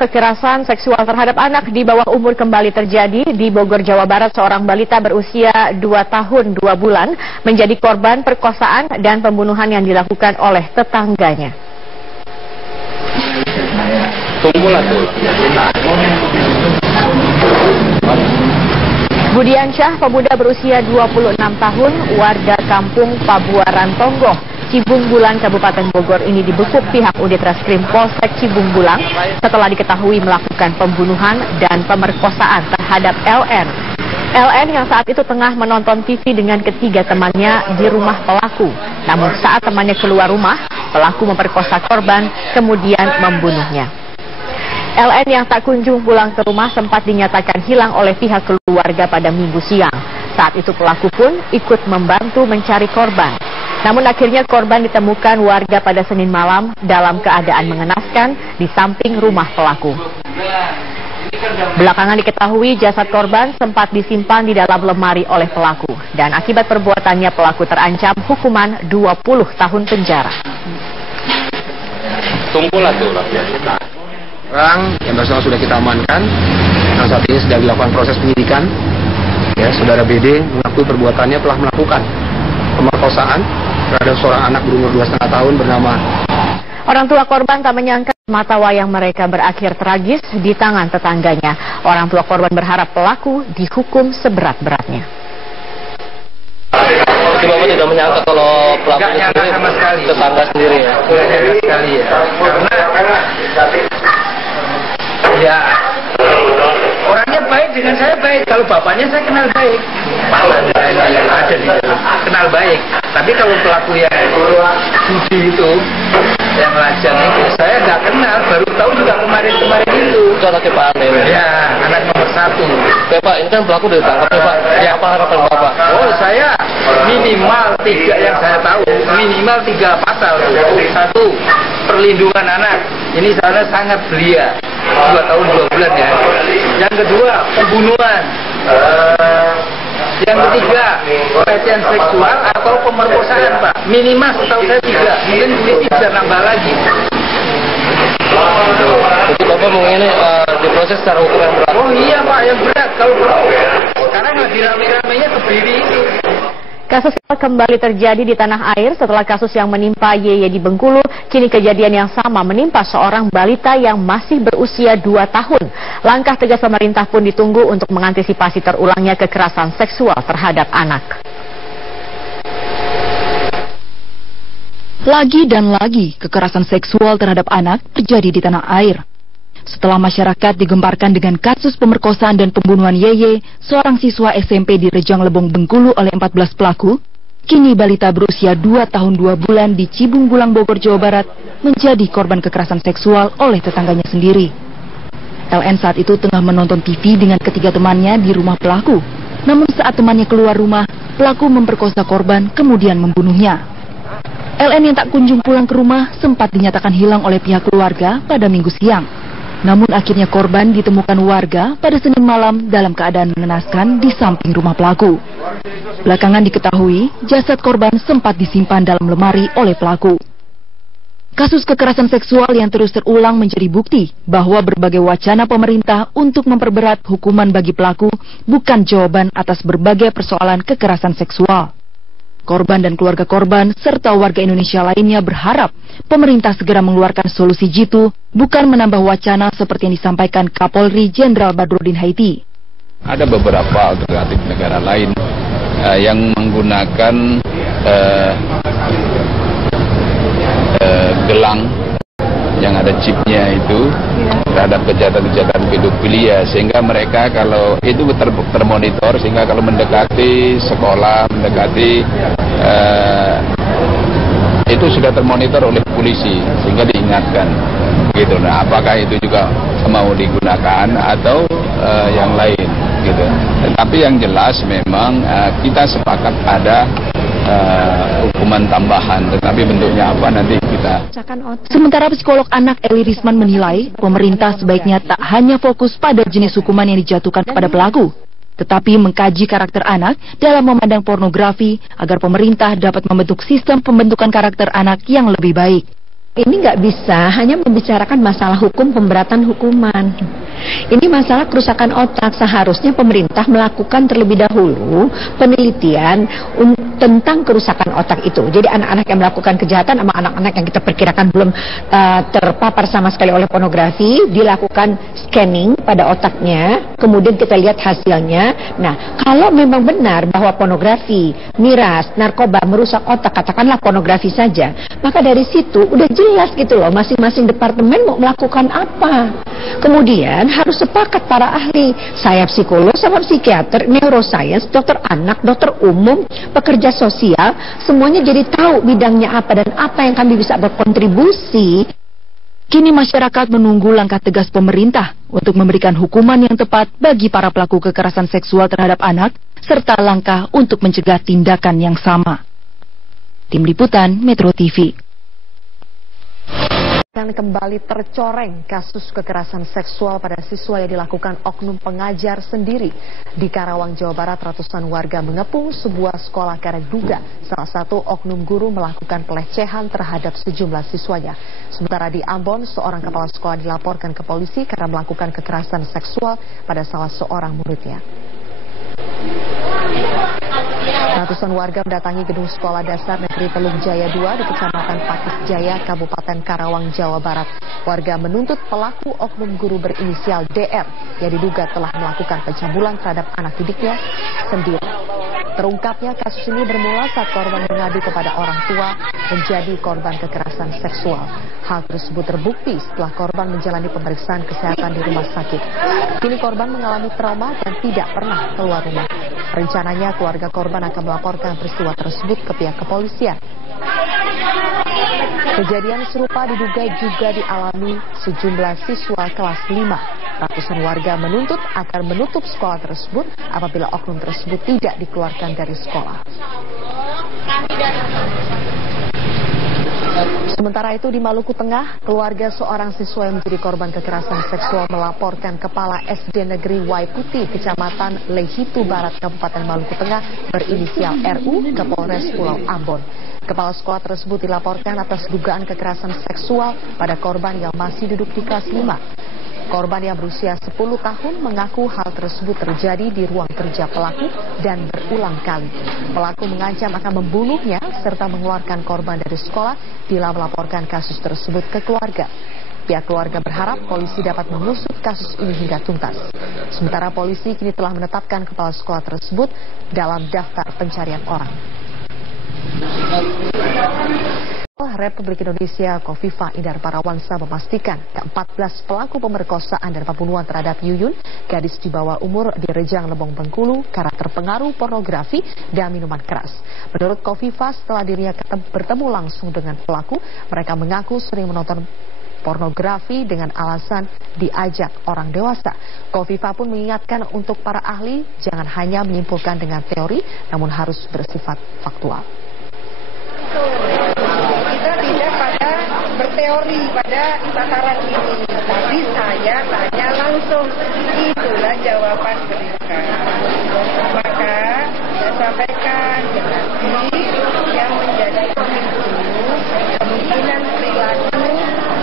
Kekerasan seksual terhadap anak di bawah umur kembali terjadi di Bogor, Jawa Barat. Seorang balita berusia 2 tahun 2 bulan menjadi korban perkosaan dan pembunuhan yang dilakukan oleh tetangganya. Budiansyah, pemuda berusia 26 tahun, warga kampung Pabuaran Tonggoh, Cibung Bulang, Kabupaten Bogor ini dibekuk pihak Unit Reskrim Polsek Cibung Bulang setelah diketahui melakukan pembunuhan dan pemerkosaan terhadap LN. LN yang saat itu tengah menonton TV dengan ketiga temannya di rumah pelaku. Namun saat temannya keluar rumah, pelaku memperkosa korban kemudian membunuhnya. LN yang tak kunjung pulang ke rumah sempat dinyatakan hilang oleh pihak keluarga pada Minggu siang. Saat itu pelaku pun ikut membantu mencari korban. Namun akhirnya korban ditemukan warga pada Senin malam dalam keadaan mengenaskan di samping rumah pelaku. Belakangan diketahui jasad korban sempat disimpan di dalam lemari oleh pelaku. Dan akibat perbuatannya pelaku terancam hukuman 20 tahun penjara. Orang yang bersama sudah kita amankan, yang saat ini sedang dilakukan proses penyidikan. Ya, saudara BD mengakui perbuatannya telah melakukan pemerkosaan terhadap seorang anak berumur 2,5 tahun bernama. Orang tua korban tak menyangka mata wayang mereka berakhir tragis di tangan tetangganya. Orang tua korban berharap pelaku dihukum seberat-beratnya. Bapak tidak menyangka kalau pelaku sendiri sama sekali tetangga sendiri ya? Tidak sekali ya. Karena ya orangnya baik, dengan saya baik. Kalau bapaknya saya kenal baik, ada di dalam kenal baik. Tapi kalau pelaku yang Budi itu, yang lajang itu, saya nggak kenal. Baru tahu juga kemarin-kemarin itu. Itu anaknya Pak Ane. Ya, anak nomor 1. Pak, ini kan pelaku ditangkap ya Pak. Ya, apa harapan Bapak? Oh, saya minimal 3 yang saya tahu, minimal 3 pasal. 1, perlindungan anak. Ini sana sangat belia. 2 tahun 2 bulan ya. Yang kedua, pembunuhan. Yang ketiga, pelecehan seksual atau pemerkosaan, Pak. Minimal setahu saya 3. Mungkin polisi bisa nambah lagi. Jadi Bapak mau ini diproses secara hukum yang berat. Oh iya Pak, yang berat. Kalau sekarang lagi rame-ramenya kebiri itu. Kasus kembali terjadi di tanah air setelah kasus yang menimpa YY di Bengkulu. Kini kejadian yang sama menimpa seorang balita yang masih berusia 2 tahun. Langkah tegas pemerintah pun ditunggu untuk mengantisipasi terulangnya kekerasan seksual terhadap anak. Lagi dan lagi kekerasan seksual terhadap anak terjadi di tanah air. Setelah masyarakat digemparkan dengan kasus pemerkosaan dan pembunuhan YY, seorang siswa SMP di Rejang Lebong, Bengkulu oleh 14 pelaku, kini balita berusia 2 tahun 2 bulan di Cibung Bulang, Bogor, Jawa Barat, menjadi korban kekerasan seksual oleh tetangganya sendiri. LN saat itu tengah menonton TV dengan ketiga temannya di rumah pelaku. Namun saat temannya keluar rumah, pelaku memperkosa korban kemudian membunuhnya. LN yang tak kunjung pulang ke rumah sempat dinyatakan hilang oleh pihak keluarga pada Minggu siang. Namun akhirnya korban ditemukan warga pada Senin malam dalam keadaan mengenaskan di samping rumah pelaku. Belakangan diketahui jasad korban sempat disimpan dalam lemari oleh pelaku. Kasus kekerasan seksual yang terus terulang menjadi bukti bahwa berbagai wacana pemerintah untuk memperberat hukuman bagi pelaku bukan jawaban atas berbagai persoalan kekerasan seksual. Korban dan keluarga korban serta warga Indonesia lainnya berharap pemerintah segera mengeluarkan solusi jitu, bukan menambah wacana seperti yang disampaikan Kapolri Jenderal Badrodin Haiti. Ada beberapa alternatif negara lain yang menggunakan gelang yang ada chipnya itu terhadap kejahatan-kejahatan pedofilia, sehingga mereka kalau itu termonitor, sehingga kalau mendekati sekolah, mendekati itu sudah termonitor oleh polisi, sehingga diingatkan gitu. Nah, apakah itu juga mau digunakan atau yang lain gitu. Tetapi yang jelas memang kita sepakat ada hukuman tambahan, tetapi bentuknya apa nanti kita. Sementara psikolog anak Eli Risman menilai pemerintah sebaiknya tak hanya fokus pada jenis hukuman yang dijatuhkan pada pelaku, tetapi mengkaji karakter anak dalam memandang pornografi agar pemerintah dapat membentuk sistem pembentukan karakter anak yang lebih baik. Ini nggak bisa hanya membicarakan masalah hukum pemberatan hukuman. Ini masalah kerusakan otak. Seharusnya pemerintah melakukan terlebih dahulu penelitian tentang kerusakan otak itu. Jadi anak-anak yang melakukan kejahatan sama anak-anak yang kita perkirakan belum terpapar sama sekali oleh pornografi, dilakukan scanning pada otaknya, kemudian kita lihat hasilnya. Nah, kalau memang benar bahwa pornografi, miras, narkoba merusak otak, katakanlah pornografi saja, maka dari situ udah jelas gitu loh, masing-masing departemen mau melakukan apa. Kemudian harus sepakat para ahli, saya psikolog sama psikiater, neuroscience, dokter anak, dokter umum, pekerja sosial, semuanya jadi tahu bidangnya apa dan apa yang kami bisa berkontribusi. Kini masyarakat menunggu langkah tegas pemerintah untuk memberikan hukuman yang tepat bagi para pelaku kekerasan seksual terhadap anak, serta langkah untuk mencegah tindakan yang sama. Tim Liputan Metro TV. Dan kembali tercoreng kasus kekerasan seksual pada siswa yang dilakukan oknum pengajar sendiri. Di Karawang, Jawa Barat, ratusan warga mengepung sebuah sekolah karena diduga salah satu oknum guru melakukan pelecehan terhadap sejumlah siswanya. Sementara di Ambon, seorang kepala sekolah dilaporkan ke polisi karena melakukan kekerasan seksual pada salah seorang muridnya. Ratusan warga mendatangi gedung Sekolah Dasar Negeri Teluk Jaya 2 di Kecamatan Pakis Jaya, Kabupaten Karawang, Jawa Barat. Warga menuntut pelaku oknum guru berinisial DR yang diduga telah melakukan pencabulan terhadap anak didiknya sendiri. Terungkapnya kasus ini bermula saat korban mengadu kepada orang tua menjadi korban kekerasan seksual. Hal tersebut terbukti setelah korban menjalani pemeriksaan kesehatan di rumah sakit. Kini korban mengalami trauma dan tidak pernah keluar rumah. Rencananya keluarga korban akan melaporkan peristiwa tersebut ke pihak kepolisian. Kejadian serupa diduga juga dialami sejumlah siswa kelas 5. Ratusan warga menuntut agar menutup sekolah tersebut apabila oknum tersebut tidak dikeluarkan dari sekolah. Sementara itu di Maluku Tengah, keluarga seorang siswa yang menjadi korban kekerasan seksual melaporkan Kepala SD Negeri Waiputi, Kecamatan Lehitu Barat, Kabupaten Maluku Tengah berinisial RU ke Polres Pulau Ambon. Kepala sekolah tersebut dilaporkan atas dugaan kekerasan seksual pada korban yang masih duduk di kelas 5. Korban yang berusia 10 tahun mengaku hal tersebut terjadi di ruang kerja pelaku dan berulang kali. Pelaku mengancam akan membunuhnya serta mengeluarkan korban dari sekolah bila melaporkan kasus tersebut ke keluarga. Pihak keluarga berharap polisi dapat mengusut kasus ini hingga tuntas. Sementara polisi kini telah menetapkan kepala sekolah tersebut dalam daftar pencarian orang. Republik Indonesia Kofifa Indar Parawansa memastikan ke-14 pelaku pemerkosaan dan pembunuhan terhadap Yuyun, gadis di bawah umur di Rejang Lebong Bengkulu, karena terpengaruh pornografi dan minuman keras. Menurut Kofifa, setelah dirinya bertemu langsung dengan pelaku, mereka mengaku sering menonton pornografi dengan alasan diajak orang dewasa. Kofifa pun mengingatkan untuk para ahli jangan hanya menyimpulkan dengan teori, namun harus bersifat faktual. Kita tidak pada berteori pada tataran ini, tapi saya tanya langsung, itulah jawaban mereka. Maka saya sampaikan nanti yang menjadi pemicu kemungkinan perilaku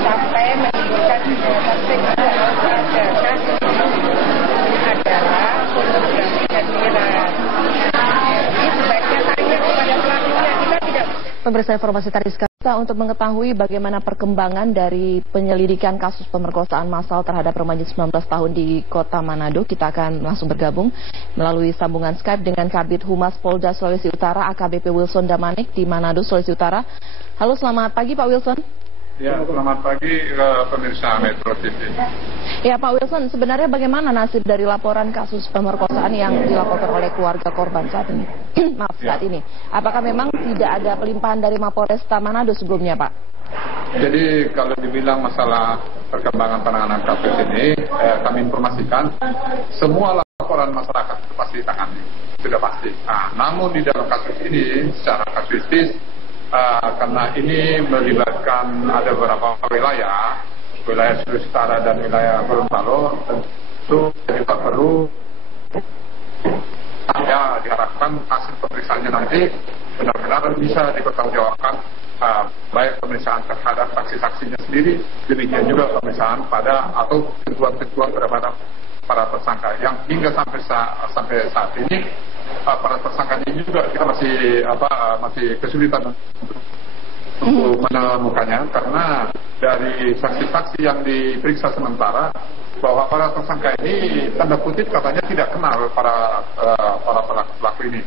sampai menimbulkan kejahatan seksual pada kasus adalah pornografi dan miras. Jadi sebaiknya tanya kepada pelakunya, kita tidak. Pemirsa, informasi tadi untuk mengetahui bagaimana perkembangan dari penyelidikan kasus pemerkosaan massal terhadap remaja 19 tahun di Kota Manado, kita akan langsung bergabung melalui sambungan Skype dengan Kabid Humas Polda Sulawesi Utara AKBP Wilson Damanik di Manado, Sulawesi Utara. Halo, selamat pagi Pak Wilson. Ya, selamat pagi pemirsa Metro TV. Ya Pak Wilson, sebenarnya bagaimana nasib dari laporan kasus pemerkosaan yang dilaporkan oleh keluarga korban saat ini? Saat ini. Apakah memang tidak ada pelimpahan dari Mapolresta Manado sebelumnya, Pak? Jadi kalau dibilang masalah perkembangan penanganan kasus ini, kami informasikan semua laporan masyarakat itu pasti ditangani, sudah pasti. Nah, namun di dalam kasus ini secara kasuistis, karena ini melibatkan ada beberapa wilayah Sulawesi Utara dan wilayah Gorontalo, tentu kita perlu ya diharapkan hasil pemeriksaannya nanti benar-benar bisa dipertanggungjawabkan baik pemerintah pemeriksaan terhadap saksi-saksinya sendiri, demikian juga pemeriksaan pada atau ketentuan-ketentuan terhadap para tersangka yang hingga sampai saat ini para tersangka ini juga kita masih kesulitan untuk menemukannya karena dari saksi-saksi yang diperiksa sementara bahwa para tersangka ini tanda kutip katanya tidak kenal para pelaku ini.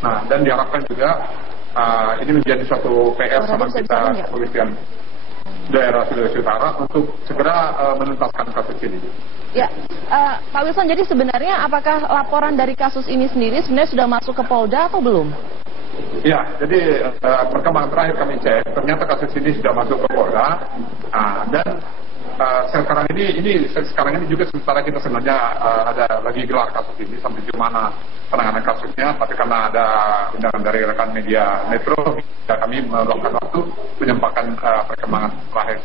Nah, dan diharapkan juga ini menjadi suatu PR sama kita kepolisian daerah Sulawesi Utara untuk segera menuntaskan kasus ini. Ya, Pak Wilson, jadi sebenarnya apakah laporan dari kasus ini sendiri sebenarnya sudah masuk ke Polda atau belum? Ya, jadi perkembangan terakhir kami cek, ternyata kasus ini sudah masuk ke Polda, dan sekarang ini juga sementara kita sebenarnya ada lagi gelar kasus ini sampai di mana penanganan kasusnya, tapi karena ada undangan dari rekan media Metro, kami meluangkan waktu menyampaikan perkembangan terakhir.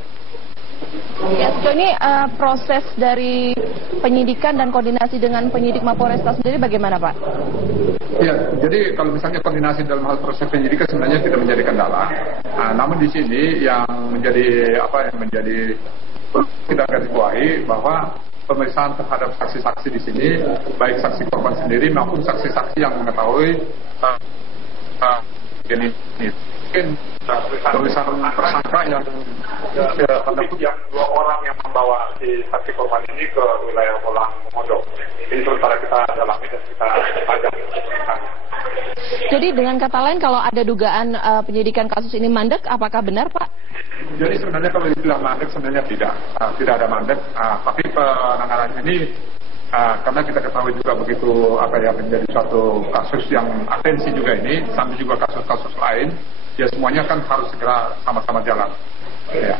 Ya, sejauh ini proses dari penyidikan dan koordinasi dengan penyidik Mapolresta sendiri bagaimana, Pak? Ya, jadi kalau misalnya koordinasi dalam hal proses penyidikan sebenarnya tidak menjadi kendala. Namun di sini yang menjadi kita garis bawahi bahwa pemeriksaan terhadap saksi-saksi di sini, baik saksi korban sendiri maupun saksi-saksi yang mengetahui ini mungkin tulisan tersangka yang dua orang yang membawa si saksi korban ini ke wilayah Pulang Modok. Ini sementara kita dalami dan kita pajak. Jadi dengan kata lain kalau ada dugaan penyidikan kasus ini mandek, apakah benar, Pak? Jadi sebenarnya kalau istilah mandek sebenarnya tidak ada mandek, tapi penanganan ini karena kita ketahui juga begitu menjadi suatu kasus yang atensi juga ini, sampai juga kasus-kasus lain, ya semuanya kan harus segera sama-sama jalan. Ya.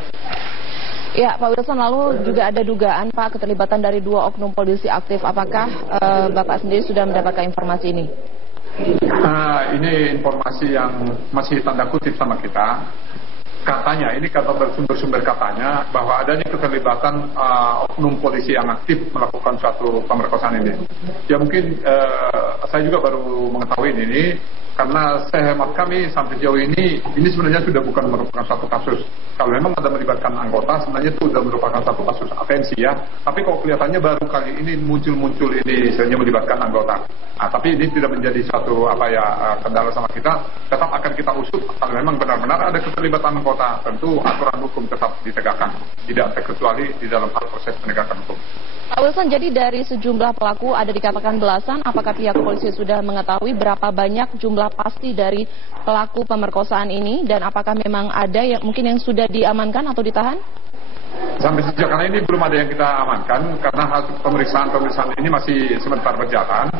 Ya, Pak Wilson, lalu juga ada dugaan, Pak, keterlibatan dari 2 oknum polisi aktif. Apakah Bapak sendiri sudah mendapatkan informasi ini? Ini informasi yang masih tanda kutip sama kita. Katanya, ini kata bersumber-sumber katanya, bahwa adanya keterlibatan oknum polisi yang aktif melakukan suatu pemerkosaan ini. Ya mungkin saya juga baru mengetahui ini, karena sehemat kami sampai jauh ini sebenarnya sudah bukan merupakan suatu kasus. Kalau memang ada melibatkan anggota, sebenarnya itu sudah merupakan satu kasus atensi ya. Tapi kalau kelihatannya baru kali ini muncul ini sebenarnya melibatkan anggota. Tapi ini tidak menjadi suatu kendala sama kita. Tetap akan kita usut kalau memang benar-benar ada keterlibatan anggota. Tentu aturan hukum tetap ditegakkan, tidak terkecuali di dalam hal proses penegakan hukum. Pak Wilson, jadi dari sejumlah pelaku ada dikatakan belasan, apakah pihak kepolisian sudah mengetahui berapa banyak jumlah pasti dari pelaku pemerkosaan ini, dan apakah memang ada yang mungkin yang sudah diamankan atau ditahan? Sampai sejauh ini belum ada yang kita amankan karena hasil pemeriksaan ini masih sebentar berjalan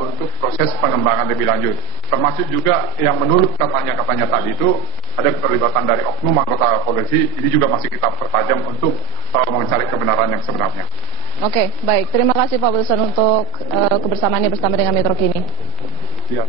untuk proses pengembangan lebih lanjut. Termasuk juga yang menurut katanya tadi itu ada keterlibatan dari oknum anggota polisi, ini juga masih kita pertajam untuk mencari kebenaran yang sebenarnya. Oke, baik. Terima kasih Pak Wilson untuk kebersamaannya bersama dengan Metro Kini. Ya.